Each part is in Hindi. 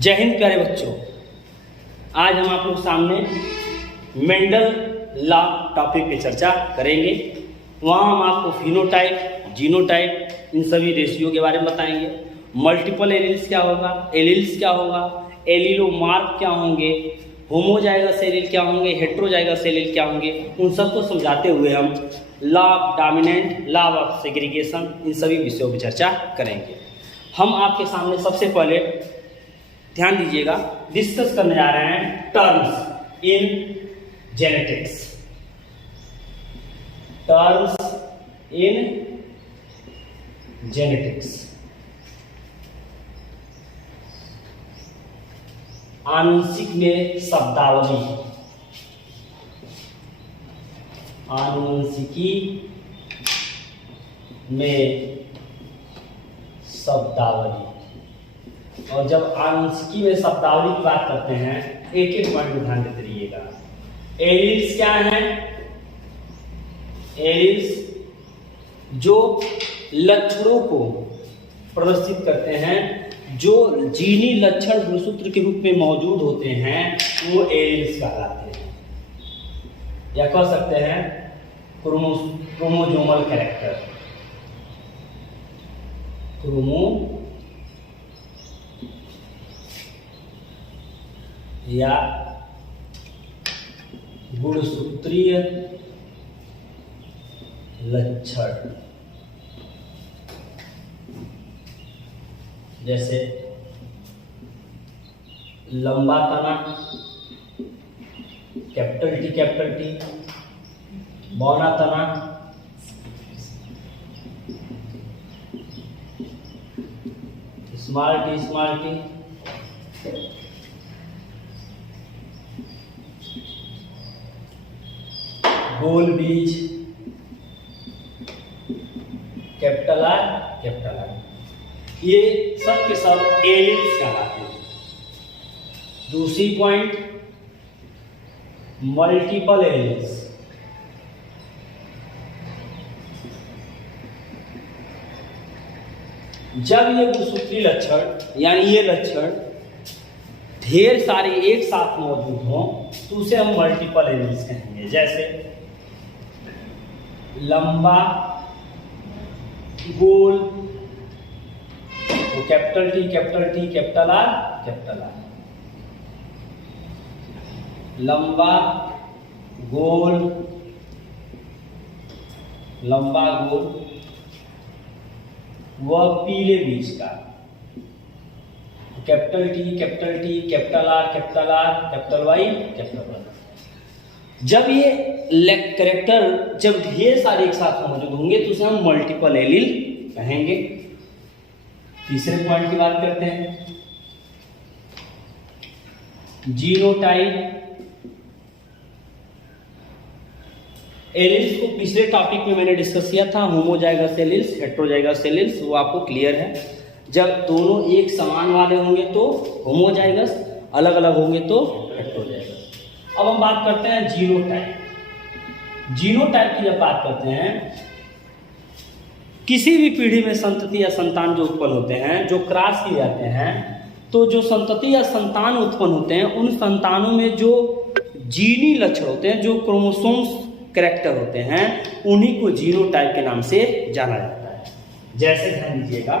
जय हिंद प्यारे बच्चों। आज हम आप लोग सामने मेंडल लॉ टॉपिक पे चर्चा करेंगे। वहाँ हम आपको फिनोटाइप, जीनोटाइप, इन सभी रेशियो के बारे में बताएंगे। मल्टीपल एलील्स क्या होगा, एलील्स क्या होगा, एलीलोमार्फ क्या होंगे, होमोजाइगस एलील क्या होंगे, हेट्रोजाइगस एलील क्या होंगे, उन सबको समझाते हुए हम law of dominant, law of segregation, इन सभी विषयों पर चर्चा करेंगे। हम आपके सामने सबसे पहले ध्यान दीजिएगा, डिस्कस करने जा रहे हैं terms in genetics. Terms in genetics, आनुवंशिक में शब्दावली, आनुवंशिकी में शब्दावली। और जब आनुवंशिकी में शब्दावली की बात करते हैं, एक एक पॉइंट में ध्यान देते रहिएगा। एलील्स क्या हैं? एलील्स जो लक्षणों को प्रदर्शित करते हैं, जो जीनी लक्षण गुणसूत्र के रूप में मौजूद होते हैं, वो एलील्स कहलाते हैं, या कह सकते हैं क्रोमोसोमल कैरेक्टर, क्रोमो या गुणसूत्रीय लक्षण। जैसे लंबा तना, कैपिटल टी, बौना तना, स्मॉल टी, गोल बीज, कैपिटल आर, ये सब के सब एलील्स कहलाते हैं। दूसरी पॉइंट, मल्टीपल एलील्स। जब ये गुणसूत्रीय लक्षण यानी ये लक्षण ढेर सारे एक साथ मौजूद हों तो उसे हम मल्टीपल एलील्स कहेंगे। जैसे लंबा, गोल, तो कैपिटल टी, कैपिटल आर। लंबा, गोल, वह पीले बीज का, capital T, capital R, capital Y. जब ये कैरेक्टर जब ढेर सारे एक साथ मौजूद होंगे तो उसे हम मल्टीपल एलील कहेंगे। तीसरे पॉइंट की बात करते हैं, जीनोटाइप। एलील्स को पिछले टॉपिक में मैंने डिस्कस किया था, होमोजाइगस एलील्स, हेट्रोजाइगस एलील्स, वो आपको क्लियर है। जब दोनों एक समान वाले होंगे तो होमोजाइगस, अलग अलग होंगे तो हेट्रोजाइगस। अब हम बात करते हैं जीनोटाइप। जीनोटाइप की जब बात करते हैं, किसी भी पीढ़ी में संतति या संतान जो उत्पन्न होते हैं, जो क्रॉस किए जाते हैं, तो जो संतति या संतान उत्पन्न होते हैं, उन संतानों में जो जीनी लक्षण होते हैं, जो क्रोमोसोम्स कैरेक्टर होते हैं, उन्हीं को जीनोटाइप के नाम से जाना जाता है। जैसे ध्यान दीजिएगा,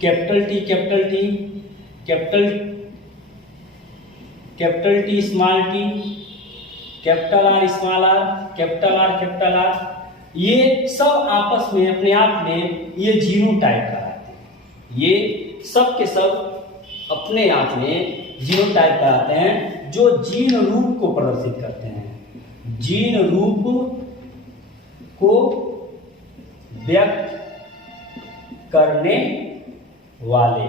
capital T, small T, capital R, small R, capital R, ये सब आपस में अपने आप में ये जीनोटाइप कहलाते हैं। ये सब के सब अपने आप में जीनोटाइप कहलाते हैं, जो जीन रूप को प्रदर्शित करते हैं, जीन रूप को व्यक्त करने वाले,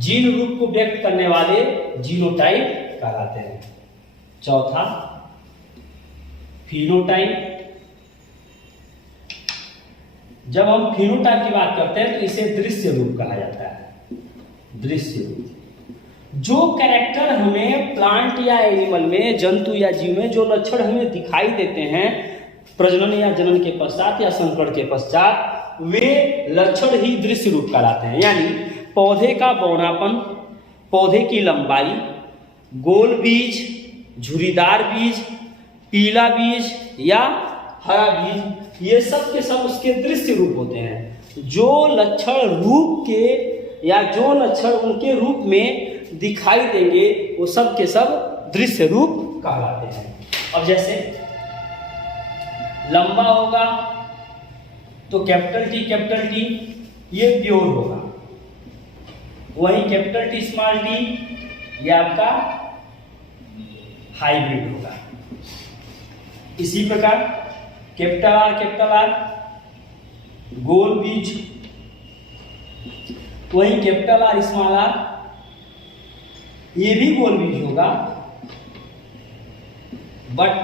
जीन रूप को व्यक्त करने वाले जीनोटाइप कहलाते हैं। चौथा, फिनोटाइप। जब हम फिनोटाइप की बात करते हैं तो इसे दृश्य रूप कहा जाता है। दृश्य रूप, जो कैरेक्टर हमें प्लांट या एनिमल में, जंतु या जीव में जो लक्षण हमें दिखाई देते हैं प्रजनन या जनन के पश्चात या संकरण के पश्चात, वे लक्षण ही दृश्य रूप कहलाते हैं। यानी पौधे का बौनापन, पौधे की लंबाई, गोल बीज, झुर्रीदार बीज, पीला बीज या हरा बीज, ये सब के सब उसके दृश्य रूप होते हैं। जो लक्षण रूप के या जो लक्षण उनके रूप में दिखाई देंगे वो सब के सब दृश्य रूप कहलाते हैं। अब जैसे लंबा होगा तो कैपिटल टी ये प्योर होगा, वही कैपिटल टी स्मॉल टी ये आपका हाइब्रिड होगा। इसी प्रकार कैपिटल आर गोल बीज, वही कैपिटल आर स्मॉल आर ये भी गोल बीज होगा बट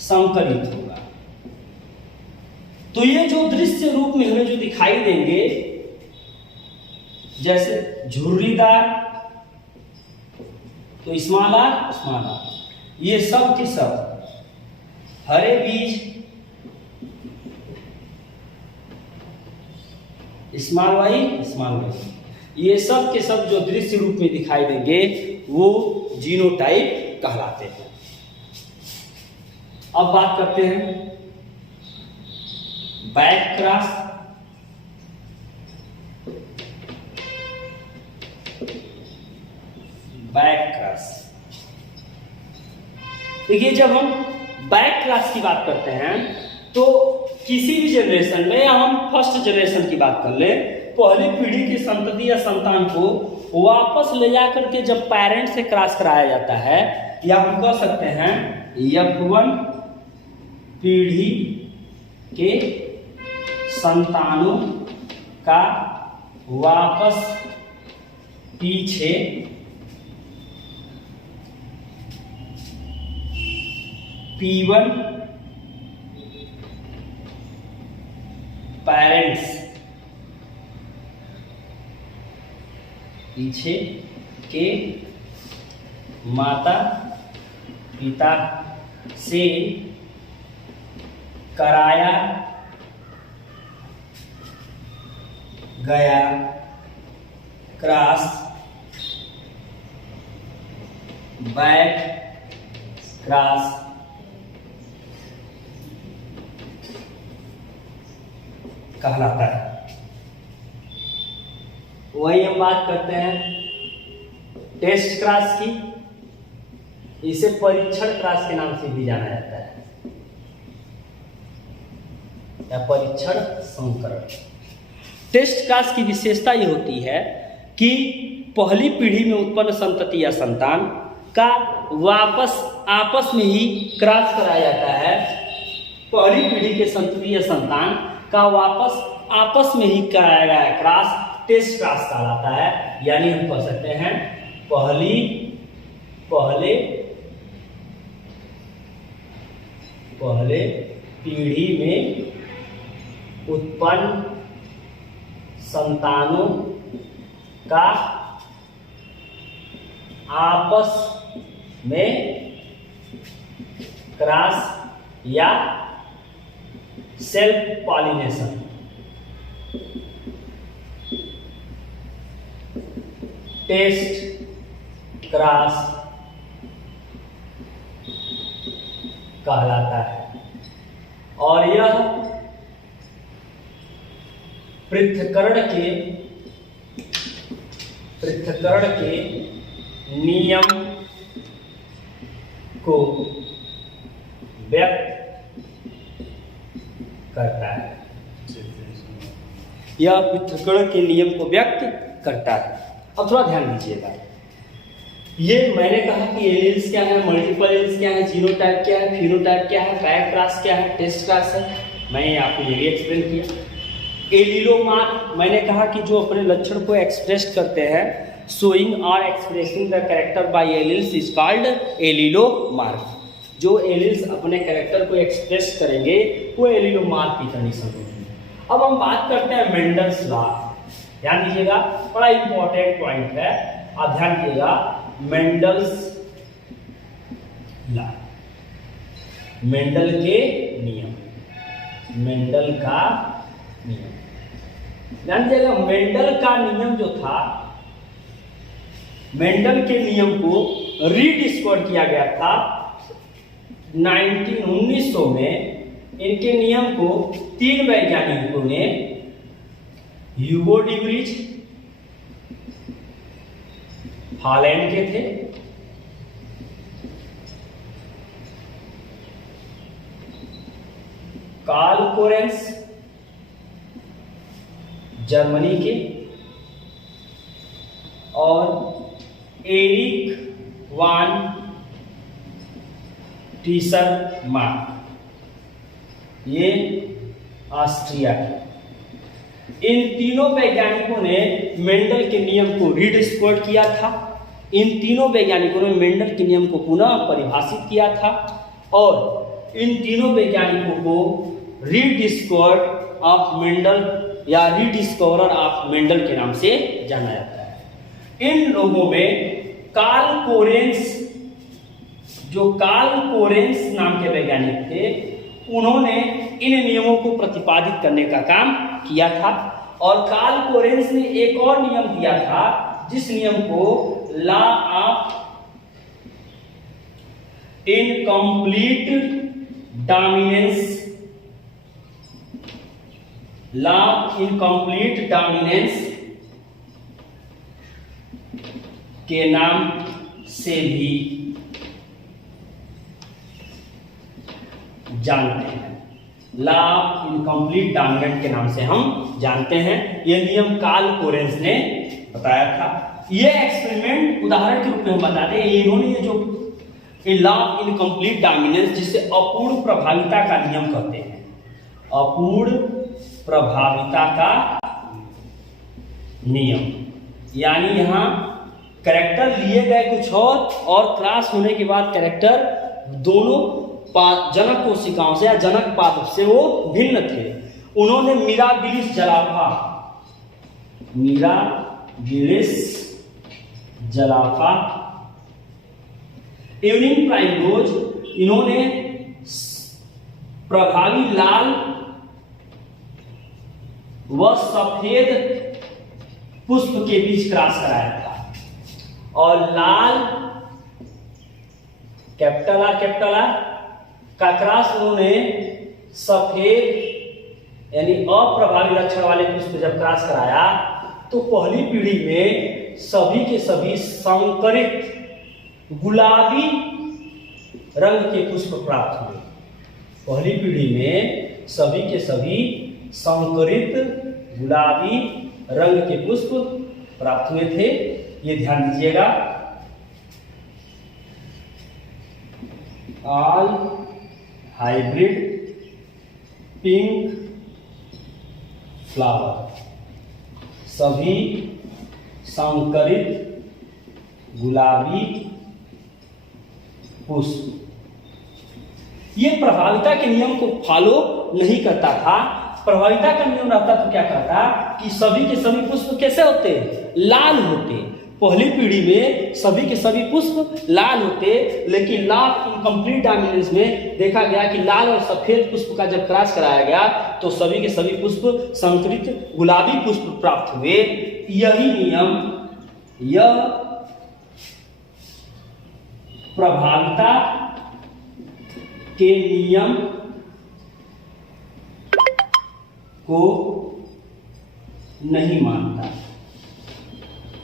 संकरित होगा। तो ये जो दृश्य रूप में हमें जो दिखाई देंगे, जैसे झुर्रीदार तो स्मॉल आर, ये सब के सब हरे बीज स्मॉल वाई, ये सब के सब जो दृश्य रूप में दिखाई देंगे वो जीनोटाइप कहलाते हैं। अब बात करते हैं बैक क्रॉस। देखिए, जब हम बैक क्रॉस की बात करते हैं तो किसी भी जनरेशन में, या हम फर्स्ट जनरेशन की बात कर ले, पहली पीढ़ी की संतति या संतान को वापस ले जाकर के जब पेरेंट से क्रॉस कराया जाता है, या हम कह सकते हैं F1 पीढ़ी के संतानों का वापस पीछे P1 पेरेंट्स पीछे के माता पिता से कराया गया क्रॉस बैक क्रॉस कहलाता है। वही हम बात करते हैं टेस्ट क्रॉस की, इसे परीक्षण क्रॉस के नाम से भी जाना जाता है, या परीक्षण संकरण। टेस्ट क्रॉस की विशेषता ये होती है कि पहली पीढ़ी में उत्पन्न संतति या संतान का वापस आपस में ही क्रॉस कराया जाता है। पहली पीढ़ी के संतति या संतान का वापस आपस में ही कराया गया क्रॉस टेस्ट क्रॉस कहलाता है। यानी हम कह सकते हैं पहले पीढ़ी में उत्पन्न संतानों का आपस में क्रॉस या सेल्फ पॉलिनेशन टेस्ट क्रॉस कहलाता है। और यह पृथक्करण के नियम को व्यक्त करता है। यह पृथक्करण के नियम को व्यक्त करता है। अब थोड़ा ध्यान दीजिएगा, ये मैंने कहा कि एलील्स क्या है, मल्टीपल एलील्स क्या है, जीनोटाइप क्या है, फिनोटाइप क्या है, बैक क्रॉस क्या है, टेस्ट क्रॉस है। मैंने आपको ये भी एक्सप्लेन किया। एलीलोमार्फ मैंने कहा कि जो अपने लक्षण को एक्सप्रेस करते हैं, शोइंग और expressing the character by alleles is called allelomorph. जो एलील्स अपने कैरेक्टर को एक्सप्रेस करेंगे वो एलीलोमार्फ की कंडीशन होगी। अब हम बात करते हैं मेंडल्स लॉ। ध्यान दीजिएगा, बड़ा इंपॉर्टेंट पॉइंट है, आप ध्यान दीजिएगा। मेंडल्स लॉ, मेंडल के नियम, मेंडल का नियम। ध्यान दीजिएगा, मेंडल का नियम जो था, मेंडल के नियम को रीडिस्कवर किया गया था 1900 में। इनके नियम को 3 वैज्ञानिकों ने, ह्यूगो डिब्रिज हॉलैंड के थे, कार्ल कोरेंस जर्मनी के, और एरिक वान टीसर मार्क, ये ऑस्ट्रिया के। इन तीनों वैज्ञानिकों ने मेंडल के नियम को रीडिस्कवर किया था। इन तीनों वैज्ञानिकों ने मेंडल के नियम को पुनः परिभाषित किया था, और इन तीनों वैज्ञानिकों को रीडिस्कवर ऑफ मेंडल या रीडिस्कवरर ऑफ मेंडल के नाम से जाना जाता है। इन लोगों में कार्ल कोरेंस, जो कार्ल कोरेंस नाम के वैज्ञानिक थे, उन्होंने इन नियमों को प्रतिपादित करने का काम किया था। और कार्ल कोरेंस ने एक और नियम दिया था, जिस नियम को law of incomplete dominance, law of incomplete dominance के नाम से भी जानते हैं। लॉ ऑफ इनकम्प्लीट डोमिनेंट के नाम से हम जानते हैं। यह नियम कार्ल कोरेंस ने बताया था। यह एक्सपेरिमेंट उदाहरण के रूप में हम बताते हैं, इन्होंने ये जो लॉ ऑफ इनकम्प्लीट डोमिनेंस, जिसे अपूर्ण प्रभाविता का नियम कहते हैं, अपूर्ण प्रभाविता का नियम, यानी यहां कैरेक्टर लिए गए कुछ और क्रॉस होने के बाद कैरेक्टर दोनों जनक कोशिकाओं से या जनक पादप से वो भिन्न थे। उन्होंने मिराबिलिस जलाफा, मिराबिलिस जलाफा, इवनिंग प्राइमरोज, इन्होंने प्रभावी लाल व सफेद पुष्प के बीच क्रॉस कराया था। और लाल कैपिटल आर का क्रॉस उन्होंने सफेद यानी अप्रभावी लक्षण वाले पुष्प जब क्रॉस कराया, तो पहली पीढ़ी में सभी के सभी संकरित गुलाबी रंग के पुष्प प्राप्त हुए। पहली पीढ़ी में सभी के सभी संकरित गुलाबी रंग के पुष्प प्राप्त हुए थे। ये ध्यान दीजिएगा। ऑल हाइब्रिड पिंक फ्लावर, सभी संकरित गुलाबी पुष्प। ये प्रभाविता के नियम को फॉलो नहीं करता था। प्रभाविता का नियम रहता तो क्या करता कि सभी के सभी पुष्प कैसे होते, लाल होते। पहली पीढ़ी में सभी के सभी पुष्प लाल होते, लेकिन लॉ ऑफ इनकम्प्लीट डोमिनेंस में देखा गया कि लाल और सफेद पुष्प का जब क्रॉस कराया गया तो सभी के सभी पुष्प संकरित गुलाबी पुष्प प्राप्त हुए। यही नियम, यह प्रभाविता के नियम को नहीं मानता,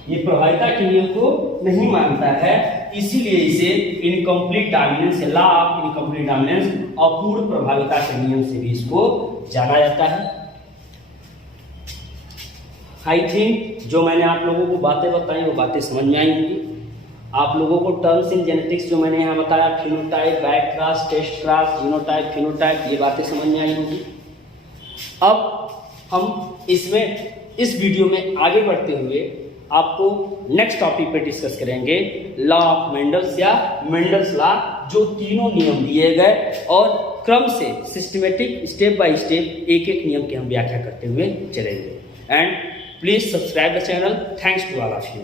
ये प्रभाविता के नियम को नहीं मानता है, इसीलिए इसे incomplete dominance, law of incomplete dominance, अपूर्ण प्रभाविता के नियम से भी इसको जाना जाता है। आई थिंक जो मैंने आप लोगों को बातें बताई वो बातें समझ में आई होंगी। आप लोगों को टर्म्स इन जेनेटिक्स जो मैंने यहाँ बताया, phenotype, back cross, test cross, genotype, phenotype, ये बातें समझ में आई होंगी। अब हम इसमें इस वीडियो में आगे बढ़ते हुए आपको नेक्स्ट टॉपिक पे डिस्कस करेंगे, लॉ ऑफ मेंडल्स या मेंडल्स लॉ, जो तीनों नियम दिए गए और क्रम से सिस्टमेटिक स्टेप बाय स्टेप एक एक नियम की हम व्याख्या करते हुए चलेंगे। And please subscribe the channel. Thanks to all of you.